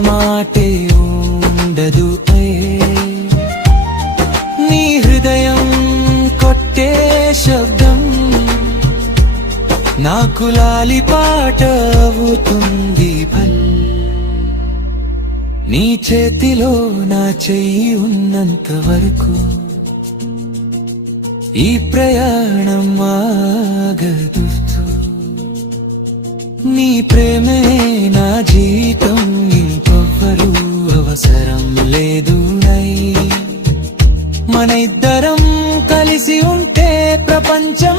మాటే ఉండదు నీ హృదయం కొట్టే శబ్దం నాకు లాలిపాట అవుతుంది నీ చేతిలో నా చెయ్యి ఉన్నంత వరకు ఈ ప్రయాణం ఆగదు నీ ప్రేమే నా జీవితం ఇంకొవ్వరు అవసరం లేదు మన ఇద్దరం కలిసి ఉంటే ప్రపంచం